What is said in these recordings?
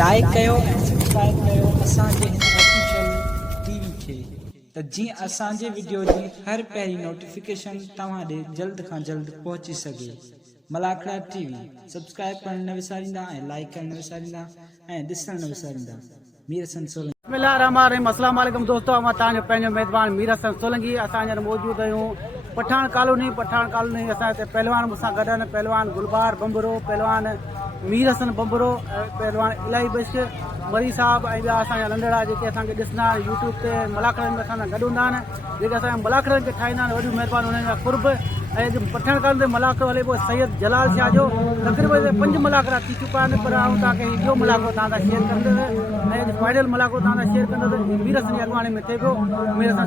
Like कयो ऐं subscribe कयो असांजे हिन ऑफिशियल टीवी खे त जीअं असांजे वीडियो जी हर पहिरीं नोटिफिकेशन तव्हां ॾे जल्द खां जल्द पहुची सघे। मलाखड़ा टीवी सब्सक्राइब करण न विसारींदा ऐं लाइक करण न विसारींदा ऐं ॾिसण न विसारींदा। मीर हसन सोलंकी। बिस्मिल्लाहिर्रहमानिर्रहीम। अस्सलाम वालेकुम दोस्तों, मां तव्हांजो पंहिंजो मेज़बान मीर हसन सोलंकी। असां हींअर मौजूदु आहियूं पठान कॉलोनी। असां हिते पहलवान मूंसां गॾु आहिनि, पहलवान गुलबार बंबरो, पहलवान मीर हसन बंबरो, पहलवान इलाही बिश्क मरी साहब ऐं ॿिया असांजा नंढड़ा जेके असांखे ॾिसंदा आहिनि यूट्यूब ते मलाखड़नि में असां गॾु हूंदा आहिनि, जेके असांजे मलाखड़नि खे ठाहींदा आहिनि। वॾियूं महिरबानी उन्हनि जा कुर्ब। ऐं पठान कॉलोनी ते मलाखड़ो हले पियो सैयद जलाल शाह जो। तक़रीबन 5 मलाखड़ा थी चुका आहिनि, पर आऊं तव्हांखे ॿियो मलाखड़ो तव्हां सां शेयर कंदुसि ऐं फाइनल मलाखड़ो तव्हां सां शेयर कंदुसि। मीर हसन जी अॻुवाणी में थिए पियो। मीर हसन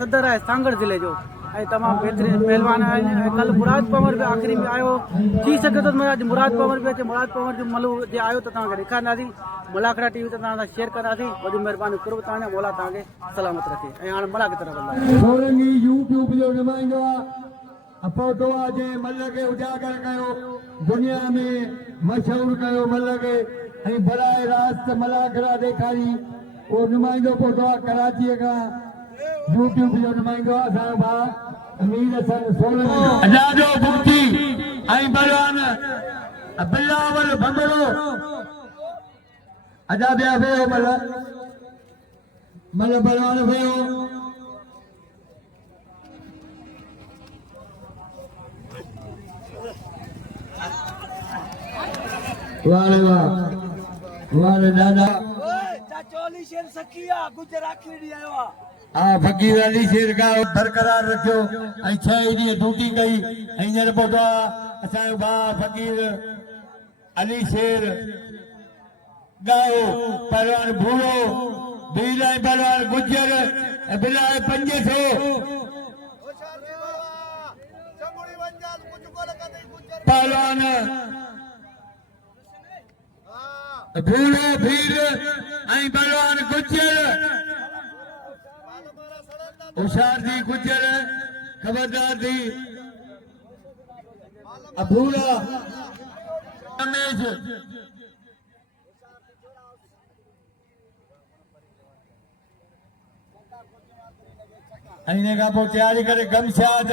सदर आहे सांगड़ ज़िले जो ऐं तमामु बहितरीनु पहलवान आहिनि। ऐं कल्ह मुराद पवर बि आख़िरी में आयो, थी सघे थो अॼु मुराद पवर बि अचे। मुराद पवर जो मलू जे आयो त तव्हांखे ॾेखारींदासीं। मलाखड़ा टीवी ते तव्हां सां शेयर कंदासीं। वॾी महिरबानी कुर्ब तव्हांजा, मौला तव्हांखे सलामत रखे। ऐं हाणे मला की तरफ़ सोलंकी यूट्यूब जो नुमाइंदो आहे, फोटो आहे जंहिं मल खे उजागर कयो, दुनिया में मशहूरु कयो मल खे ऐं बराए रास्त मलाखड़ा ॾेखारी। उहो नुमाइंदो फोटो आहे कराचीअ खां। यूट्यूब जो नुमाइंदो आहे असांजो भाउ मीर हसन सोलंकी। अजाजो बुक्ती ऐं पहलवान बिलावल बंबरो अजा ॿिया वियो मल पहलवान वियो। वाले वाह वाले दादा चाचोली शेर सखिया गुजर आखिरी आयो आ। हाँ फकीर अली शेर का बरकरार रखियो ऐं 6 ॾींहं ड्यूटी कई। ऐं हींअर पहुतो आहे असांजो भाउ फकीर अली शेर ॻायो। पहलवान भूरो भील ऐं पहलवान गुजर ऐं बिलाए 500 पहलवान भूरो भील ऐं पहलवान गुजर होशियार थी गुजर खबरदार थी भूरा रमेश ऐं खां पोइ तयारी करे गमशाद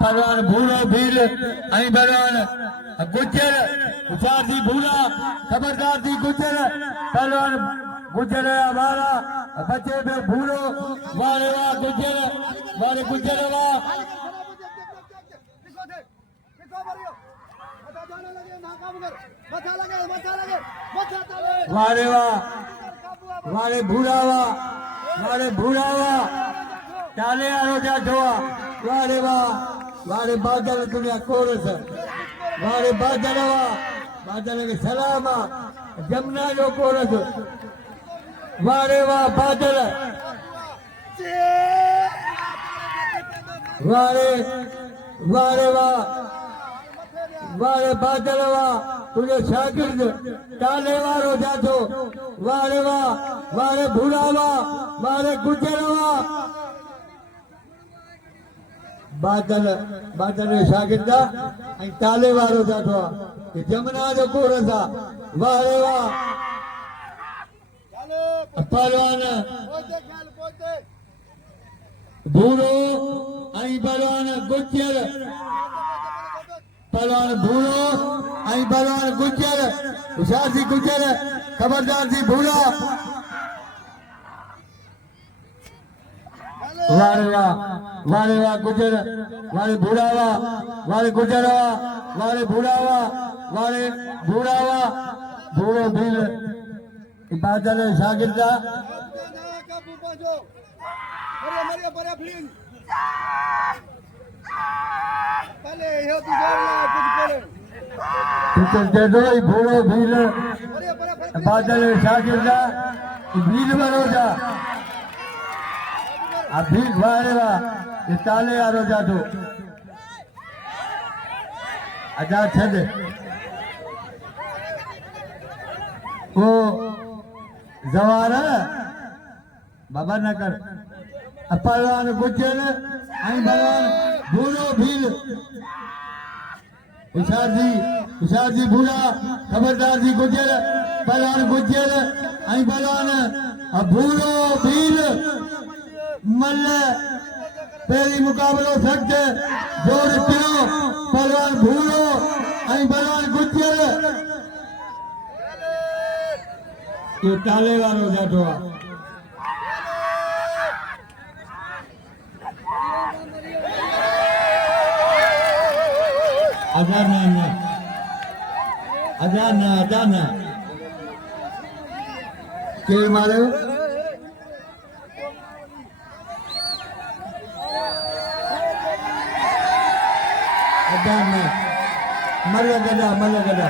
पहलवान भूरो भील ऐं पहलवान गुजर होशियार थी भूरा खबरदार थी गुजर पहलवान गुजर वारा बचे पे भूरो वारे वाह गुजर वारे गुजर वाह वारे वाह वारे भूरा वाह वारे भूरा वाह चाले आरो जा धोआ वारे वाह वारे बादल दुनिया कोरस वारे बादल वाह बादल के सलाम जमुना जो कोरस वारे वाह बादल वारे वारे वाह वारे बादल वाह तुझे शागिर्द ताले वारो जातो वारे वाह वारे भूरा वाह वारे गुजर वाह बादल बादल शागिर्द ऐं ताले वारो जातो आहे जमुना जो कोरस आहे वारे वाह पहलवान भूरो ऐं पहलवान गुजर पहलवान भूरो ऐं पहलवान गुजर होशियार थी गुजर खबरदार थी भूरा वारे वाह गुजर वारे भूरा वाह वारे गुजर वाह वारे भूरा वाह वारे भूरा वाह भूरो भील बादल शागिर्दा भूरो भील बादल शागिर्दा भील वरोजा भील वारे वाह ताले वारो जातो अजा छद ओ जवार बाबा न कर पहलवान गुजर ऐं पहलवान भूरो भील हुशार जी भूरा खबरदार जी गुजर पहलवान गुजर ऐं पहलवान भूरो भील मल पहिरीं मुक़ाबिलो सख़्त जोर टियों पहलवान भूरो ऐं पहलवान गुजर इहो ताले वारो ॾाढो आहे अजान केर मारियो अजान मल गदा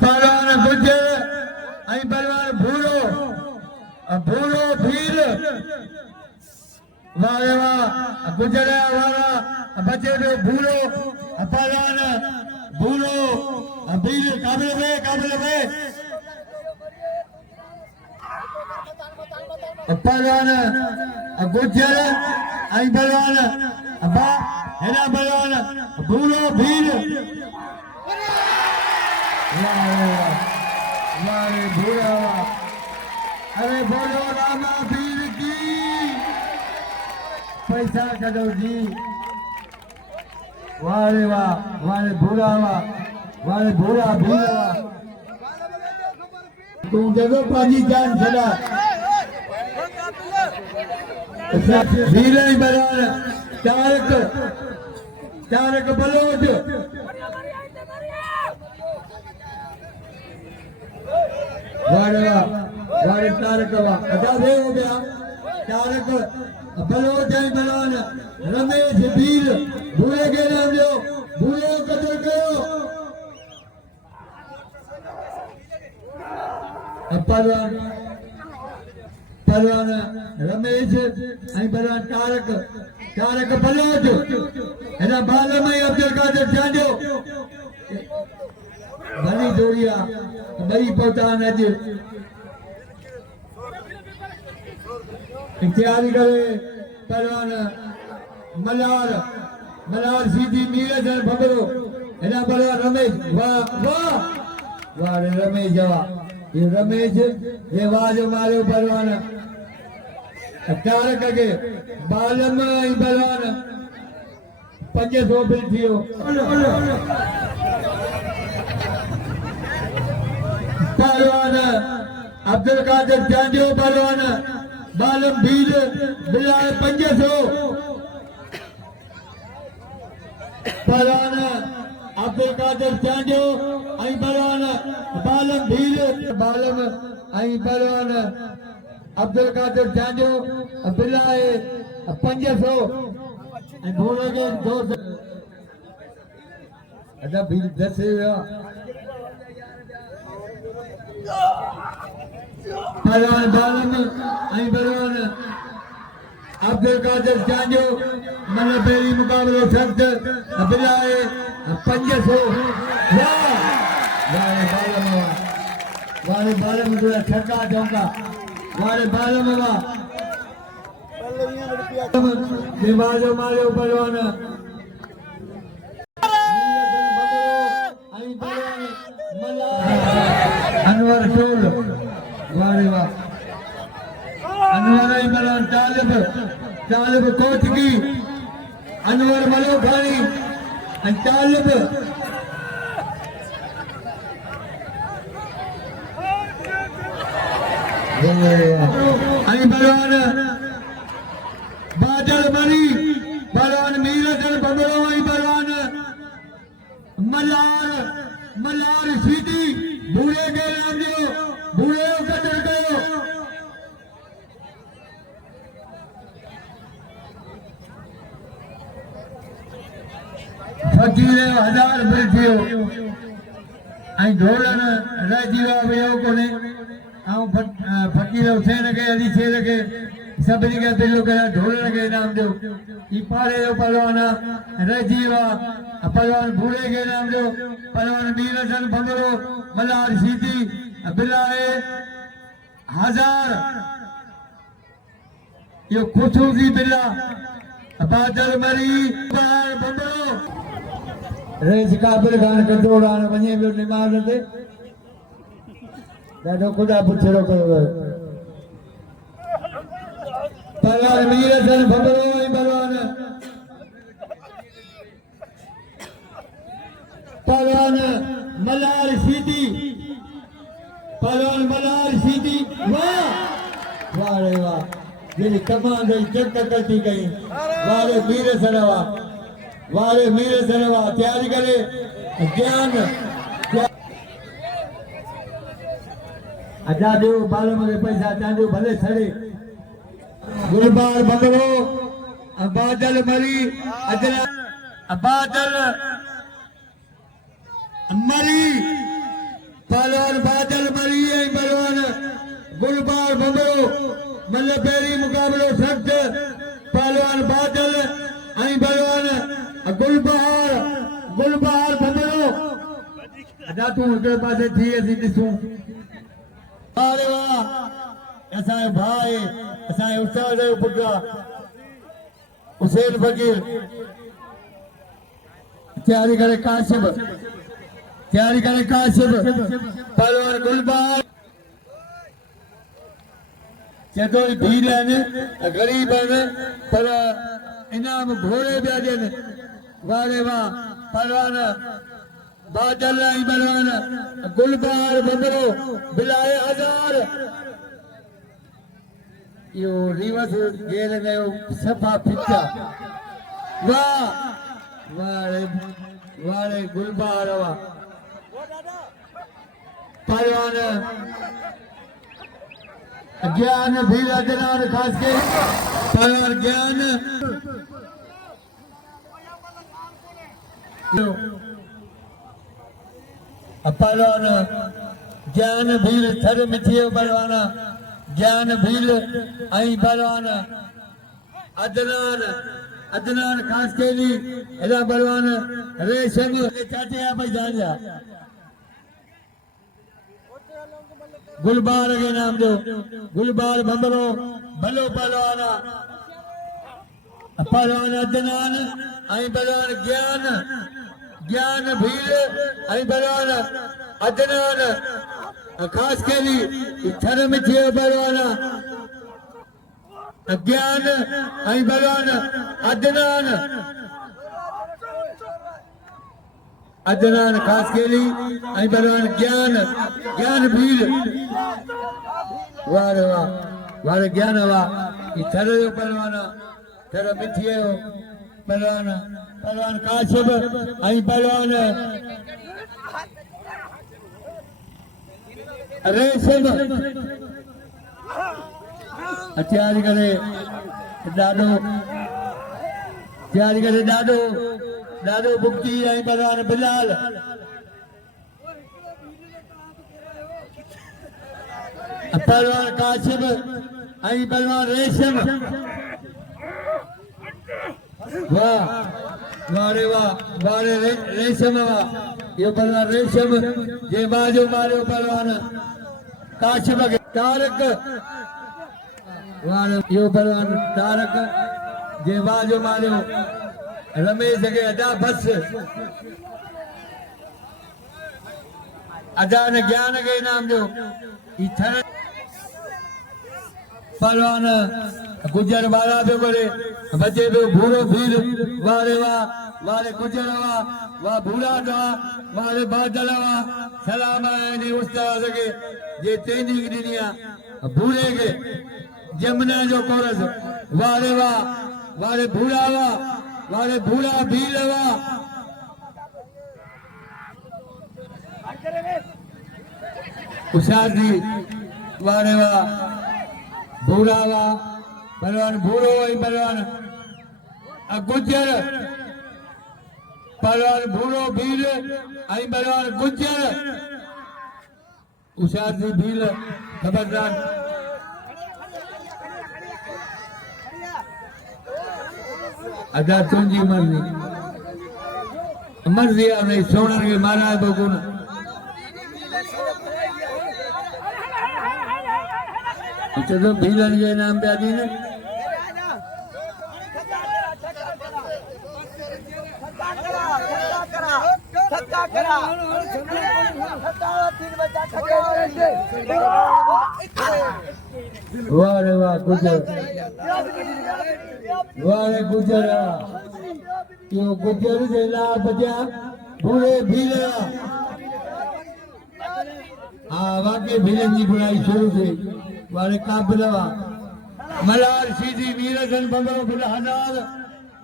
पहलवान गुजर ऐं पहलवान भूरो भील वारे वाह गुजर वारा बचे जो भूरो पहलवान भूरो भील काबिल में पहलवान गुजर ऐं पहलवान हेॾा पहलवान भूरो भील वारे भूरा अरे बोलो रामा भील की पैसा करो जी वारे वारे भूरा भील तू देखो पाजी जान छड़ा भील ही बरान चारक बलोच वारे तारक अदा दे हो गया तारक बलोच ऐं बलवान रमेश भील भूरे के नाम जो भूरे कतल कयो पहलवान रमेश ऐं बलवान तारक बलोच हेॾा बाल में अब्दुल कादिर चांडियो भली जोड़िया बड़ी पहुंचान अॼु तैयारी करे पहलवान मलार सीधी मीरज भबरो हेॾा पहलवान रमेश वाह रे रमेश जवा ये रमेश ये वाह जो मारियो पहलवान तारक के बालम ऐं पहलवान 500 बिल थियो पहलवान अब्दुल कादिर चांडियो पहलवान बालम भील बिलाल 500 पहलवान अब्दुल कादिर चांडियो ऐं पहलवान बालम भील बालम ऐं पहलवान अब्दुल कादिर चांडियो बिलाल 500 ऐं घोड़े के दोस्त अदा भील 10 पहलवान बालम ऐं पहलवान अब्दुल कादिर चांडियो मन पहिरीं मुक़ाबिलो सख़्त बिलाए 500 वारे बालम थोड़ा छक्का चौका वारे बालम जो मारियो पहलवान अनवर टोल वारे वाह अनवर ऐं पहलवान तालिब कोच की अनवर मलोखानी ऐं तालिब ऐं पहलवान बादल मरी पहलवान मीरचंद भबरो ऐं पहलवान मलार सीधी भूरे के नाम जो भूरे कतल कयो फकीर 1000 बिल थियो ऐं ढोलण रहिजी वियो कोन्हे फकीर हुसैन के अली शेर के सभिनी खे दिलो कया ढोलण के इनाम जो ई पाड़े जो पहलवान रहिजी वियो पहलवान भूरे के इनाम जो पहलवान मीरचंद भंगरो मलार सीधी बिलाए 1000 यो खुशूसी बिल्ला बादल मरी बार बंदो रेस काबिल खान कटोरान वञे पियो निमाज़ ते ॾाढो ख़ुदा पुछड़ो कयो पहलवान मीर हसन बंदो ऐं पहलवान मलार सीधी पहलवान मलार सीधी वाह वाह रे वाह जेडी कमान दई चक कटी गई वारे मीर सरवा वारे मीर सरवा तैयारी करे ज्ञान अजा देव बाल मगे पैसा चांदो भले छड़े गुलबार बंगलो बादल मरी अजरा बादल मरी पहलवान बादल मरी ऐं पहलवान गुलबार बंगलो मल्ल पहिरीं मुक़ाबिलो सख़्त पहलवान बादल ऐं पहलवान गुलबहार बंगलो अदा तूं हिकिड़े पासे थी असीं ॾिसूं अरे वाह असांजो भाउ आहे असांजे उस्ताद जो पुटु आहे हुसैन फ़कीर तैयारी करे काशिफ पहलवान गुलबहार चेतो भीड़ आहिनि ग़रीब आहिनि पर इनाम घोड़े पिया ॾियनि वाह रे वाह पहलवान बादल ऐं पहलवान गुलबहार बंदरो बिलाए हज़ार इहो रिवर्स गेर कयो सफ़ा फिटा वाह वाह रे गुलबहार वाह पहलवान ज्ञान भी अजनार खास के पहलवान ज्ञान पहलवान ज्ञान भील थर मिथियो पहलवान ज्ञान भील ऐं पहलवान अदनान खास के ली एदा पहलवान रेशम चाटे आ भाई जान जा गुलबार के नाम जो गुलबार बंदरो भलो पहलवान अदनान ऐं पहलवान ज्ञान भील ऐं पहलवान अदनान खास केली थर में थियो पहलवान ज्ञान ऐं पहलवान अदनान खास केली ऐं पहलवान ज्ञान भील वाह रे वाह रे ज्ञान वाह थर जो पहलवान थर में थियो पहलवान काशिफ ऐं पहलवान रेशम तैयारी करे ॾाढो बुक्ति ऐं पहलवान बिलाल पहलवान काशिफ ऐं पहलवान रेशम वाह रे रेशम वाह यो पहलवान रेशम जे बाजो मारियो पहलवान काशिफ के तारक वाह यो पहलवान तारक जे बाजो मारियो रमेश के अदा बस अदा ने ज्ञान के नाम जो इथर पहलवान गुजर वाला पे करे बचे पे भूरो भीर वारे गुजर वाह भूरा वारे बादल वाह सलाम है उस्ताद के जे ट्रेनिंग दिनिया भूरे के जमुना जो कोरस वारे भूरा भीर वाह उस्ताद जी वारे भूरा वाह पहलवान भूरो पहलवान गुजर पहलवान भूरो भील आई पहलवान गुजर उषाद जी भील खबरदार अदा तुंजी मर्जी आ नहीं सोनर के मारा बगुन तो भीलन के नाम पे आदि ने वाह रे वाह गुजर वाह रे गुजर यो गुजर जे ला बजा पूरे भीले वाकई भीलन जी बुराई शुरू थी वाले काबिलवा मलार सीधी वीरसन बंगलो बिल हजार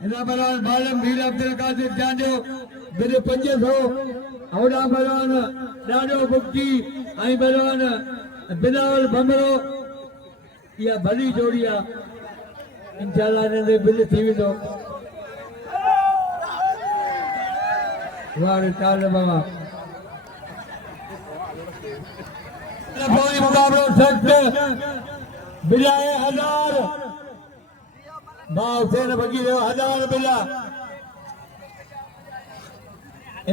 इना बलान बालम भील अब्दुल कादिर जांजो बिल 500 औडा बलान डाडो बुक्की आई बलान बिलाल बंगलो या भली जोड़िया इंशाल्लाह ने बिल थी विदो वारे ताल बाबा लपोई मुकाबलो सख्त बिलाए हजार भाव से न बगी रहो 1000 बिला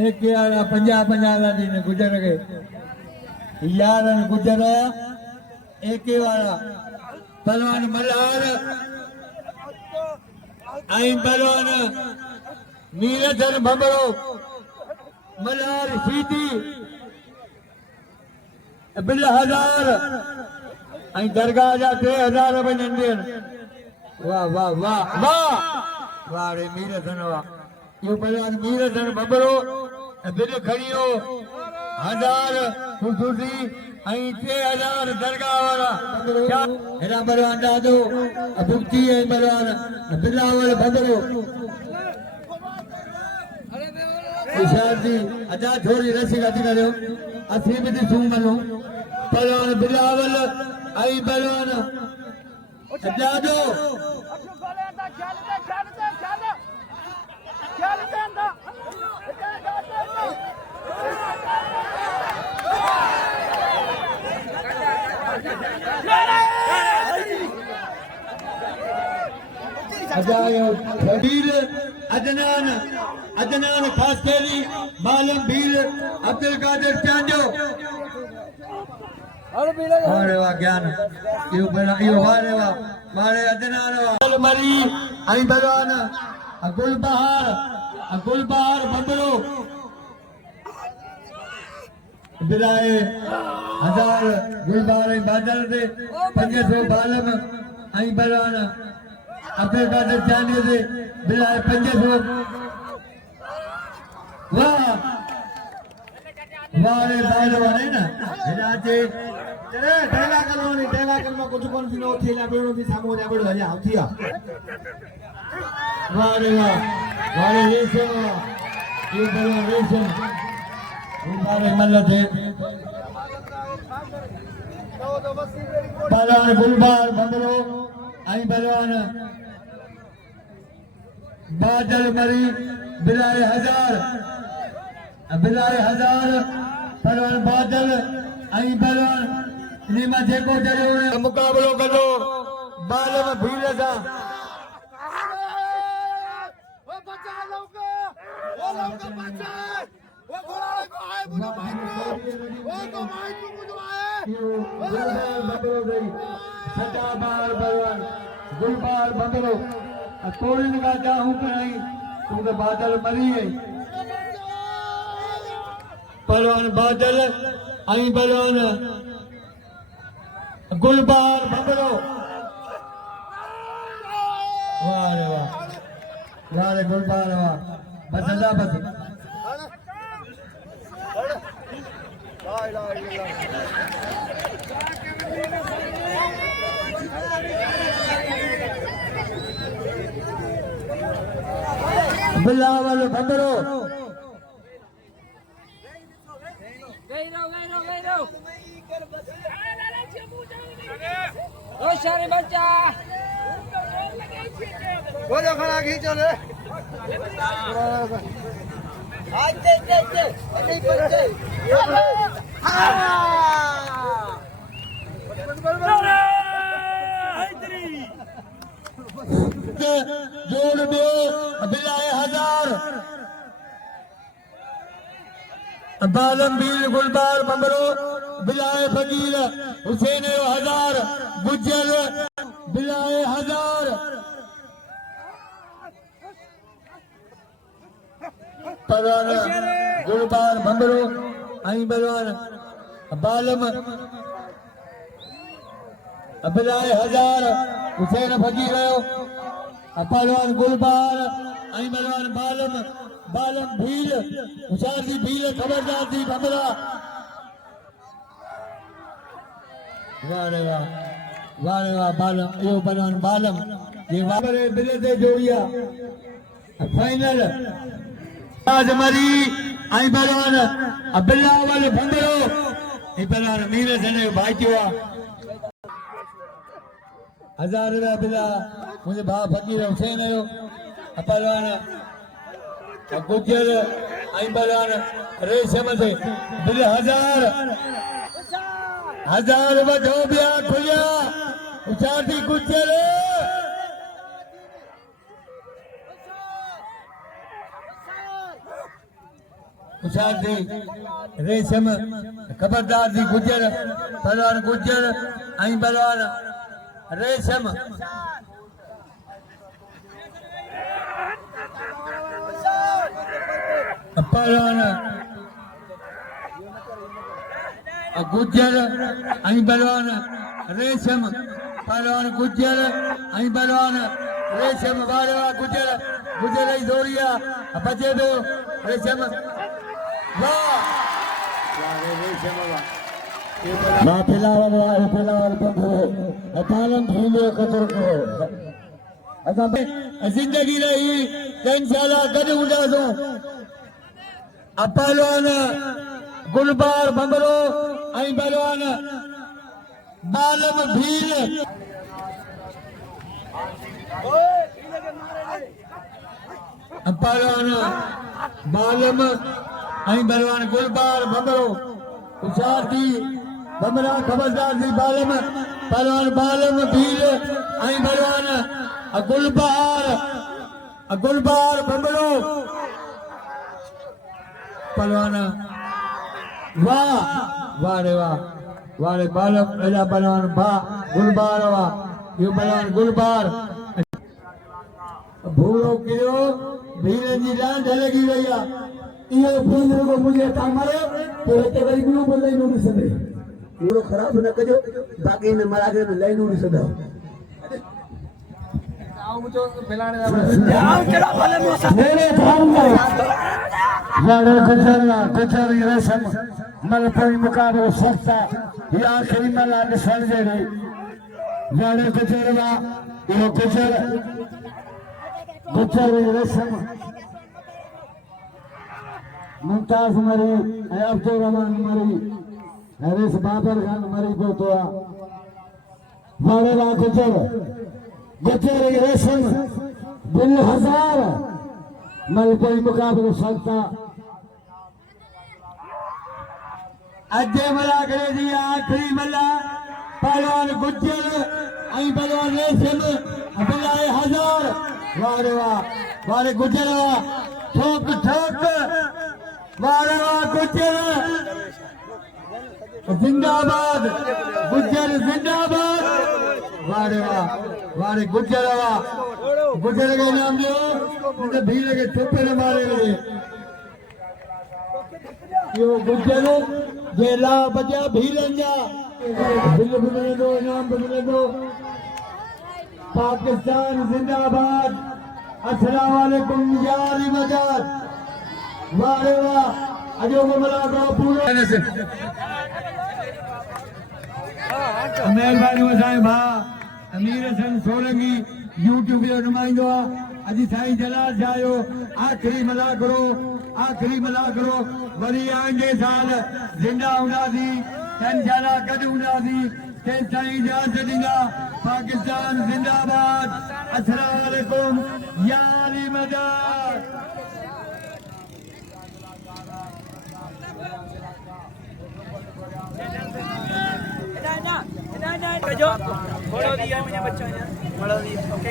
एक यार 50 दिन गुजर गए यार गुजर एक वाला पहलवान मल्हार आई पहलवान नीलधर भमरो मल्हार सीधी बिल 1000 आई दरगाह जा 3000 बनंदे वाह वाह वाह वाह वाह रे नीलधर वाह यो पहलवान नीलधर भमरो बिल खड़ियो 1000 खुशूसी आई 3000 दरगाह वाला हेरा बलवान दादो बुक्ति है बलवान बिलावल भदरो इशार जी अजा थोड़ी रसी गाती करो असी भी दी सूम मनो बलवान बिलावल आई बलवान दादो अजायो भील अदनान अदनान खास केली मालूम भील अब्दुल कादिर चांजो अरे वाह ज्ञान यो बना यो वारे वाह मारे अदनान वाह मरी आई बलवान गुलबहार बंदरो बिलाए 1000 गुलबहार बादल दे 500 बालम आई बलवान अब्दुल कादिर चांदी से बिलाए 500 वाह वारे बालवान है ना राजे चले टेला कलमा कुछ कोन दिनो थेला बेनो दी सामो ने बड़ हजा थिया वारे रेशम ये बलवान रेशम उबारे मल्ल थे बलवान गुलबार बंदरो आई बलवान बादल मरी बिलाए 1000 पहलवान बादल आई पहलवान नीमा जेको जरियो मुकाबलो करो बालम भील सा वो बचा लोगे वो बचा वो घोड़ा को आए मुझे मार वो को मार मुझे आए बंदरो गई सदा बार पहलवान गुलबार बंदरो तोड़न का चाहूं कराई तू तो बादल मरी है पहलवान बादल आई पहलवान गुलबार बंदरो वाह रे वाह रे गुलबार वाह बस अदा बस बिलावल बंदरो ओ सारे बच्चा वो जो खड़ा खींचो रे आज दे नहीं पड़ते जोड़ दो बिलाए 1000 बालम भील गुलबार बंबरो बिलाए फकीर हुसैन 1000 गुज्जर बिलाए 1000 पहलवान गुलबार भंबरो ऐं पहलवान बालम अबिलाए हजार हुसैन भॼी वियो पहलवान गुलबार ऐं पहलवान बालम भील होशियार थी भील ख़बरदार थी भंबरा वाह रे वाह बालम इहो पहलवान बालम ये वाबरे बिले ते जोड़िया फाइनल आजमरी आई पहलवान बिलावल भंबरो ई पहलवान मीर सने भाईटियो 1000 रुपया बिला मुझे भाव फकीर हुसैन आयो पहलवान गुजर आई पहलवान रेशम से बिल 1000 वधो बिया खुलिया उचाती गुजर उचाती रेशम खबरदार थी गुजर पहलवान गुजर आई पहलवान रेशम पहलवान गुजर आई पहलवान रेशम पहलवान गुजर आई पहलवान रेशम वारे गुजर ही जोड़िया बचे दो रेशम वाह रेशम वाह फिलहाल पालन भूलो कतर को जिंदगी रही इंशाल्लाह गॾु हूंदासीं पहलवान गुलबार भंबरो ऐं पहलवान बालम भील पहलवान बालम ऐं पहलवान गुलबार भंबरो होशियार थी भंबरा खबरदार थी बालम पहलवान बालम भील ऐं पहलवान गुलबार भंबरो पहलवान वाह रे बालम एजा पहलवान गुलबार वाह यो पहलवान गुलबार भूलो किलो भील जी डांड लगी वई आहे इहो भूल को मुझे तामरे तो हिते वरी ॿियो बोले न ॾिसंदे इहो ख़राब न कजो बाक़ी हिन महाराज ने लाइन ॾिसंदो मलपई मुकाबलो सख्ता ये आखिरी मला ॾिसण जहिड़ी वाड़े गुजर वाह इहो गुजर रेशम मुमताज मरी अब्दुल रहमान मरी हरीश बाबर खान मरी पहुतो आहे वाड़े वाह गुजर रेशम बिल 1000 मलपई मुकाबलो सख्ता अजे मला करे जी आखिरी मला पहलवान गुजर आई पहलवान रेशम बिलाए 1000 वारे गुजर ठोक वारे गुजर जिंदाबाद गुजर जिंदाबाद वारे गुजर के नाम जो भीड़ के चुप न मारे यो गुजर जे ला बजा भीलन जा दिल मिले दो इनाम मिले दो पाकिस्तान जिंदाबाद अस्सलाम वालेकुम यारी मदद वारे वाह अजो को मला को पूरो मेहरबानी वसाए भा अमीर हसन सोलंगी यूट्यूब जो नुमाइंदो अजी साईं जलाल जायो आखिरी मला करो वरी आएंगे साल जिंदा हुंदासी इंशाल्लाह गॾु हुंदासी तें साईं इजाज़त ॾींदा पाकिस्तान जिंदाबाद अस्सलाम वालेकुम यारी मदद बढ़ो दिया मुझे बच्चों ने बढ़ो दिया ओके